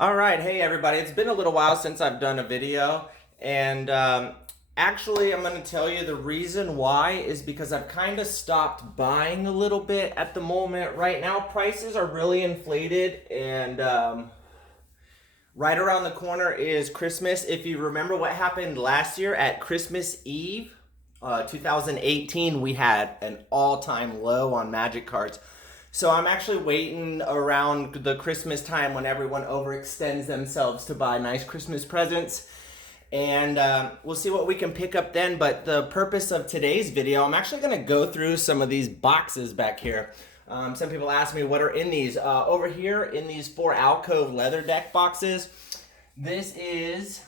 All right, hey everybody. It's been a little while since I've done a video, and actually, I'm going to tell you the reason why is because I've kind of stopped buying a little bit at the moment. Right now, prices are really inflated, and right around the corner is Christmas. If you remember what happened last year at Christmas Eve, 2018, we had an all-time low on Magic cards. So I'm actually waiting around the Christmas time when everyone overextends themselves to buy nice Christmas presents. And we'll see what we can pick up then. But the purpose of today's video, I'm actually going to go through some of these boxes back here. Some people ask me what are in these. Over here in these 4 alcove leather deck boxes, this is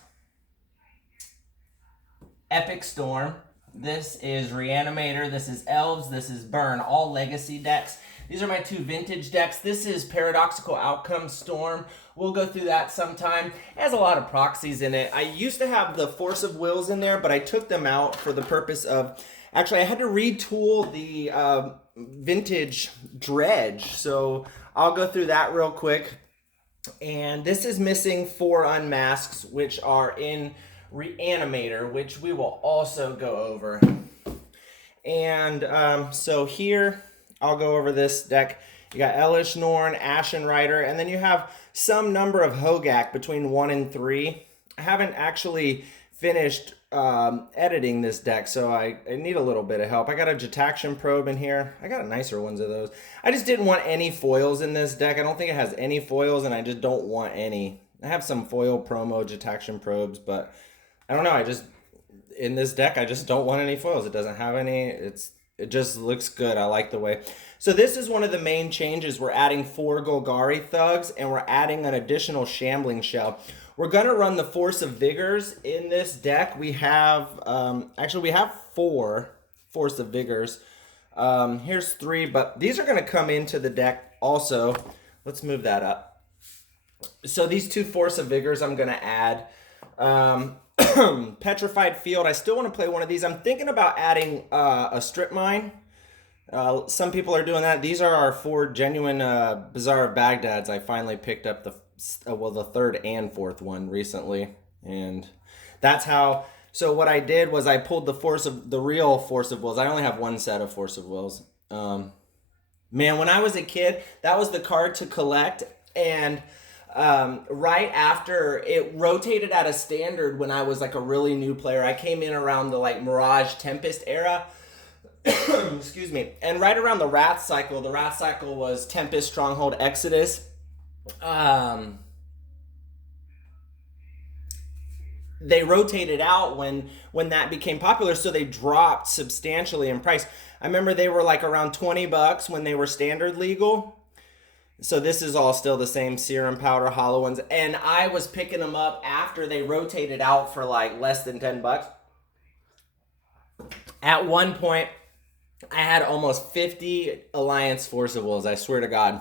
Epic Storm. This is Reanimator. This is Elves. This is Burn. All legacy decks. These are my 2 vintage decks. This is Paradoxical Outcome Storm. We'll go through that sometime. It has a lot of proxies in it. I used to have the Force of Wills in there, but I took them out for the purpose of... Actually, I had to retool the vintage Dredge, so I'll go through that real quick. And this is missing 4 unmasks, which are in Reanimator, which we will also go over. And so here... I'll go over this deck. You got Elish Norn, Ashen Rider, and then you have some number of Hogak between 1 and 3. I haven't actually finished editing this deck, so I need a little bit of help. I got a Jetaction Probe in here. I got nicer ones of those. I just didn't want any foils in this deck. I don't think it has any foils, and I just don't want any. I have some foil promo Jetaction Probes, but I don't know. In this deck, I just don't want any foils. It doesn't have any. It just looks good. I like the way. So this is one of the main changes. We're adding 4 Golgari Thugs, and we're adding an additional Shambling Shell. We're going to run the Force of Vigors in this deck. We have, actually we have 4 Force of Vigors. Here's 3, but these are going to come into the deck also. Let's move that up. So these 2 Force of Vigors I'm going to add. Petrified Field. I still want to play one of these. I'm thinking about adding a Strip Mine. Some people are doing that. These are our 4 genuine Bazaar of Baghdad's. I finally picked up the 3rd and 4th one recently, and that's how. So what I did was I pulled the real Force of Wills. I only have 1 set of Force of Wills. Man, when I was a kid, that was the card to collect, and right after it rotated at a standard when I was like a really new player. I came in around the like Mirage Tempest era. Excuse me. And right around the Wrath cycle was Tempest, Stronghold, Exodus. They rotated out when that became popular, so they dropped substantially in price. I remember they were like around $20 when they were standard legal. So this is all still the same Serum Powder hollow ones. And I was picking them up after they rotated out for like less than $10. At one point, I had almost 50 Alliance Force of Wills. I swear to God.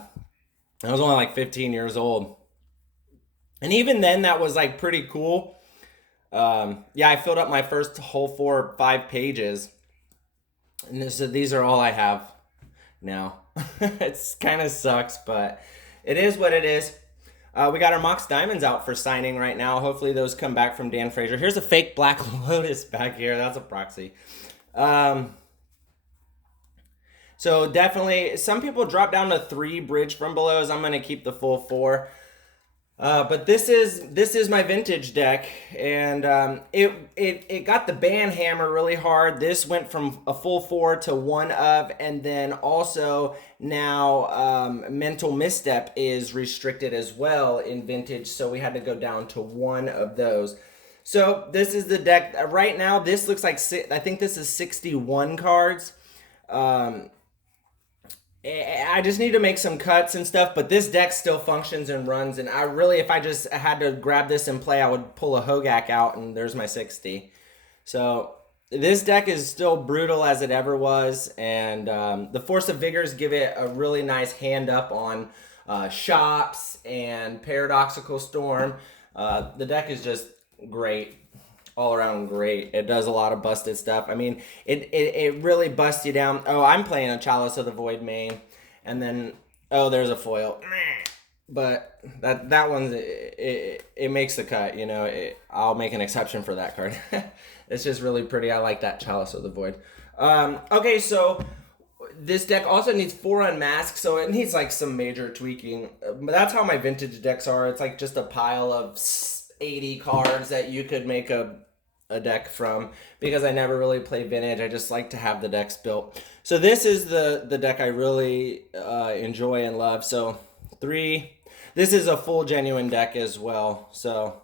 I was only like 15 years old. And even then, that was like pretty cool. Yeah, I filled up my first whole 4 or 5 pages. And these are all I have now. It's kind of sucks, but it is what it is. We got our Mox Diamonds out for signing right now. Hopefully those come back from Dan Fraser. Here's a fake Black Lotus back here. That's a proxy. So definitely, some people drop down to 3 Bridge from Belows. I'm going to keep the full 4. But this is my vintage deck, and it got the band hammer really hard. This went from a full 4 to 1 of, and then also now Mental Misstep is restricted as well in vintage, so we had to go down to 1 of those. So this is the deck right now. This looks like I think this is 61 cards. I just need to make some cuts and stuff, but this deck still functions and runs, and I really, if I just had to grab this and play, I would pull a Hogak out, and there's my 60. So this deck is still brutal as it ever was, and the Force of Vigors give it a really nice hand up on Shops and Paradoxical Storm. The deck is just great. All around great. It does a lot of busted stuff. I mean, it really busts you down. Oh, I'm playing a Chalice of the Void main. And then, oh, there's a foil. but that one it makes the cut. You know, I'll make an exception for that card. It's just really pretty. I like that Chalice of the Void. Okay, so this deck also needs 4 unmasked, so it needs like some major tweaking. But that's how my vintage decks are. It's like just a pile of 80 cards that you could make a deck from, because I never really play vintage. I just like to have the decks built. So this is the deck I really enjoy and love. So 3. This is a full genuine deck as well. So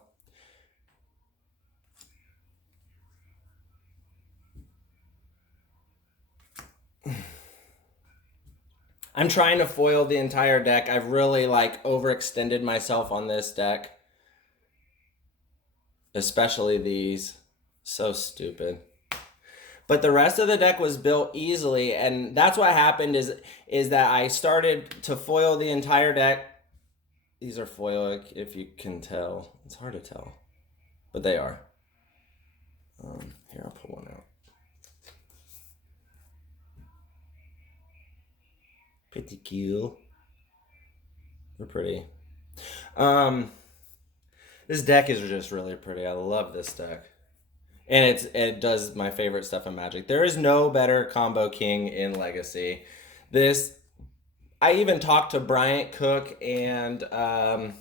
I'm trying to foil the entire deck. I've really like overextended myself on this deck, especially these. So stupid. But the rest of the deck was built easily, and that's what happened is that I started to foil the entire deck. These are foil, if you can tell. It's hard to tell, but they are. Here, I'll pull one out. Pretty cute. They're pretty. This deck is just really pretty. I love this deck. And it does my favorite stuff in Magic. There is no better combo king in Legacy. I even talked to Bryant Cook and God,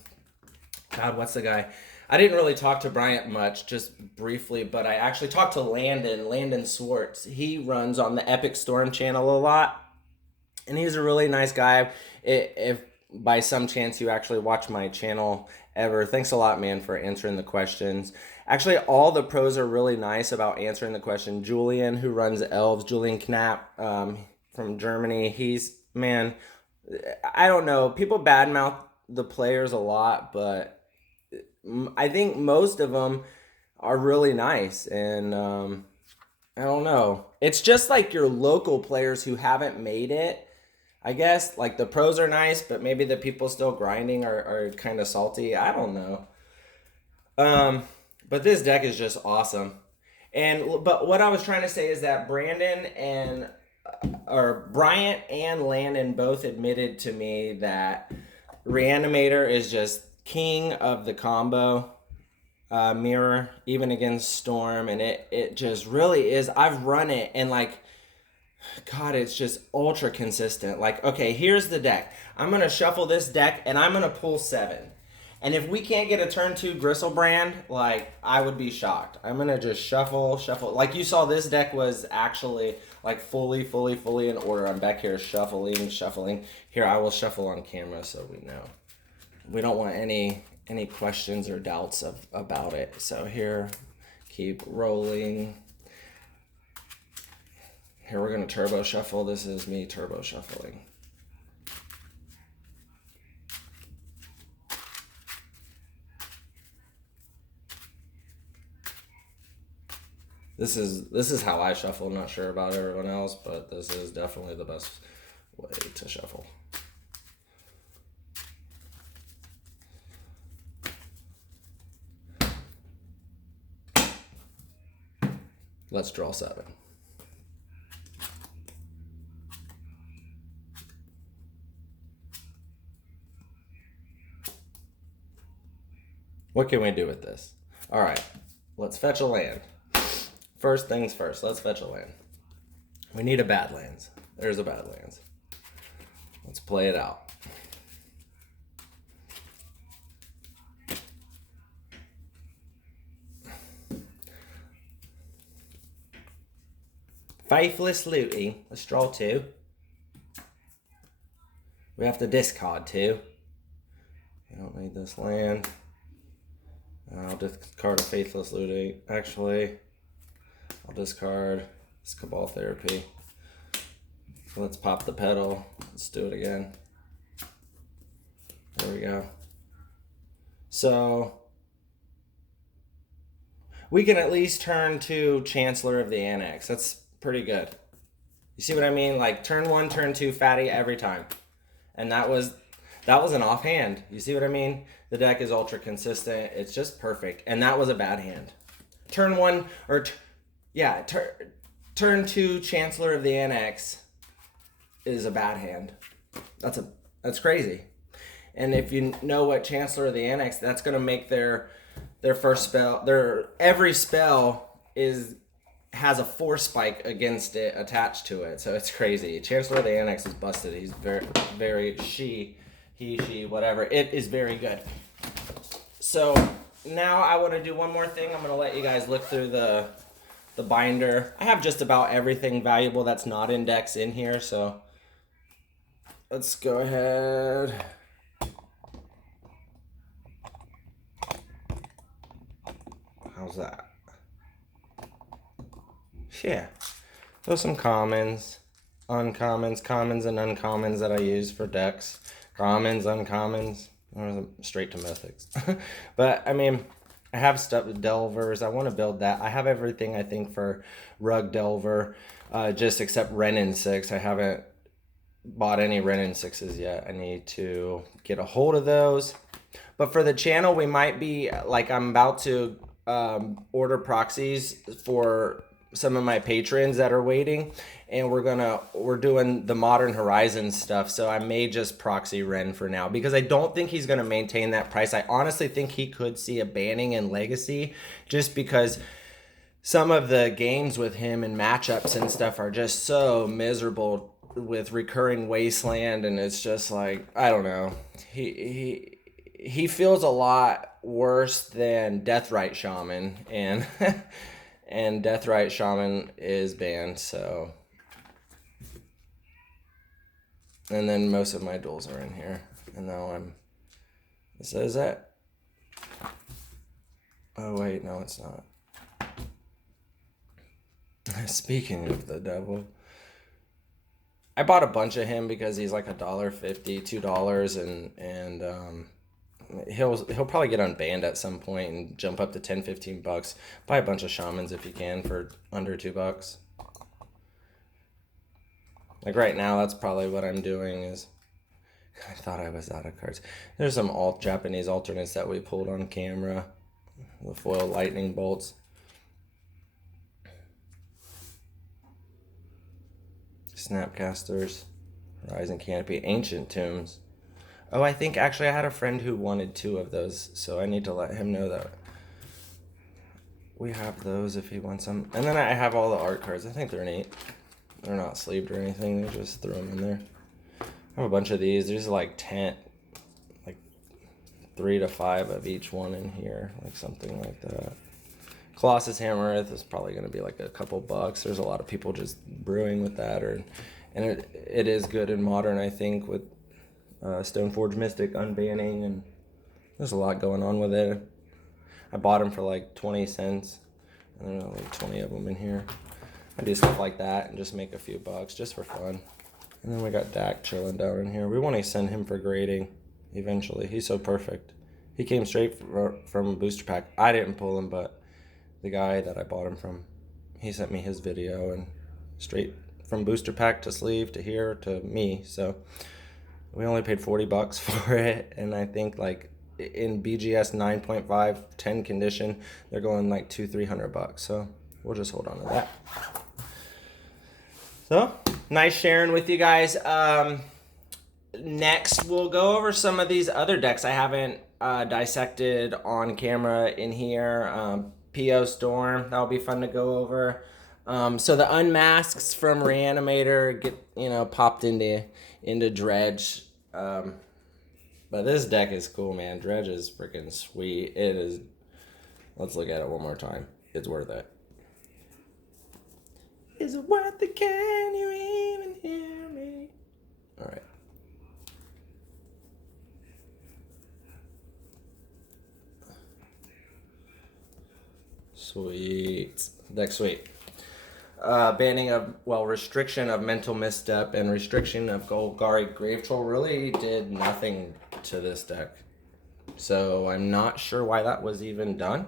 what's the guy? I didn't really talk to Bryant much, just briefly, but I actually talked to Landon Swartz. He runs on the Epic Storm channel a lot, and he's a really nice guy. If by some chance you actually watch my channel ever, thanks a lot, man, for answering the questions. Actually, all the pros are really nice about answering the question. Julian, who runs Elves, Julian Knapp from Germany, he's, man, I don't know. People badmouth the players a lot, but I think most of them are really nice. And I don't know. It's just like your local players who haven't made it. I guess like the pros are nice, but maybe the people still grinding are kind of salty. I don't know. But this deck is just awesome. But what I was trying to say is that Bryant and Landon both admitted to me that Reanimator is just king of the combo mirror, even against Storm, and it just really is. I've run it, and like, God, it's just ultra consistent. Like, okay, here's the deck. I'm gonna shuffle this deck, and I'm gonna pull 7. And if we can't get a turn 2 Gristlebrand, like, I would be shocked. I'm gonna just shuffle. Like you saw, this deck was actually like fully in order. I'm back here shuffling. Here, I will shuffle on camera so we know. We don't want any questions or doubts about it. So here, keep rolling. Here, we're gonna turbo shuffle. This is me turbo shuffling. This is how I shuffle. I'm not sure about everyone else, but this is definitely the best way to shuffle. Let's draw 7. What can we do with this? All right, let's fetch a land. First things first, let's fetch a land. We need a Badlands. There's a Badlands. Let's play it out. Faithless Looty. Let's draw 2. We have to discard 2. I don't need this land. I'll discard a Faithless Looty. Actually, I'll discard this Cabal Therapy. Let's pop the pedal. Let's do it again. There we go. So we can at least turn to Chancellor of the Annex. That's pretty good. You see what I mean? Like turn 1, turn 2, fatty every time. And that was an offhand. You see what I mean? The deck is ultra consistent. It's just perfect. And that was a bad hand. Turn 1 or turn 2 Chancellor of the Annex is a bad hand. That's crazy. And if you know what Chancellor of the Annex, that's going to make their first spell, every spell has a force spike against it attached to it. So it's crazy. Chancellor of the Annex is busted. He's very he, she, whatever. It is very good. So now I want to do one more thing. I'm going to let you guys look through the binder. I have just about everything valuable that's not index in here. So let's go ahead. How's that? Yeah. Those some commons, uncommons, commons, and uncommons that I use for decks. Commons, uncommons, or straight to mythics. But I mean, I have stuff with Delvers. I want to build that. I have everything I think for Rug Delver, just except Renin 6. I haven't bought any Renin 6s yet. I need to get a hold of those. But for the channel, we might be like, I'm about to order proxies for some of my patrons that are waiting, and we're doing the Modern Horizons stuff. So I may just proxy Ren for now, because I don't think he's going to maintain that price. I honestly think he could see a banning in Legacy, just because some of the games with him and matchups and stuff are just so miserable with recurring Wasteland, and it's just like, I don't know. He feels a lot worse than Deathrite Shaman, and and Deathrite Shaman is banned, so. And then most of my duels are in here. And now so is that? Oh wait, no it's not. Speaking of the devil, I bought a bunch of him because he's like $1.50, $2, and he'll probably get unbanned at some point and jump up to $10-15. Buy a bunch of shamans if you can for under $2. Like right now, that's probably what I'm doing. Is I thought I was out of cards. There's some Japanese alternates that we pulled on camera. The foil lightning bolts. Snapcasters. Horizon Canopy. Ancient Tombs. Oh, I think actually I had a friend who wanted 2 of those, so I need to let him know that we have those if he wants them. And then I have all the art cards. I think they're neat. They're not sleeved or anything. They just threw them in there. I have a bunch of these. There's like 10, like 3 to 5 of each one in here, like something like that. Colossus Hammerith is probably going to be like a couple bucks. There's a lot of people just brewing with that, and it is good in Modern, I think, with Stoneforge Mystic unbanning, and there's a lot going on with it. I bought them for like 20 cents, and there are like 20 of them in here. I do stuff like that and just make a few bucks just for fun. And then we got Dak chilling down in here. We want to send him for grading eventually. He's so perfect. He came straight from a booster pack. I didn't pull him, but the guy that I bought him from, he sent me his video, and straight from booster pack to sleeve to here to me. So we only paid $40 for it, and I think like in BGS 9.5 10 condition, they're going like $200-300. So we'll just hold on to that. So nice sharing with you guys. Next, we'll go over some of these other decks I haven't dissected on camera in here. PO Storm, that'll be fun to go over. So the unmasks from Reanimator get popped into Dredge. But this deck is cool, man. Dredge is freaking sweet. It is. Let's look at it one more time. It's worth it. Is it worth it? Can you even hear me? All right. Sweet. Deck sweet. Restriction of Mental Misstep and restriction of Golgari Grave Troll really did nothing to this deck. So I'm not sure why that was even done,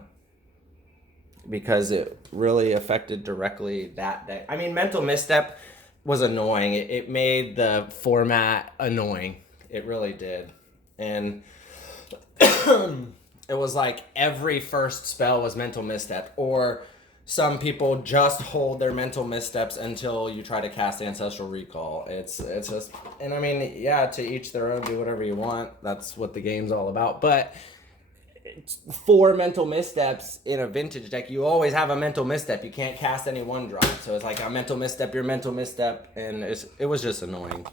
because it really affected directly that deck. I mean, Mental Misstep was annoying. It made the format annoying. It really did. And it was like every first spell was Mental Misstep, or some people just hold their mental missteps until you try to cast Ancestral Recall. It's just, and I mean, yeah, to each their own, do whatever you want. That's what the game's all about. But 4 mental missteps in a vintage deck, you always have a mental misstep. You can't cast any 1-drop. So it's like a mental misstep, your mental misstep, and it was just annoying.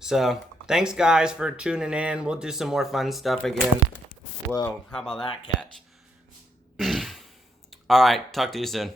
So thanks guys for tuning in. We'll do some more fun stuff again. Whoa, how about that catch? All right, talk to you soon.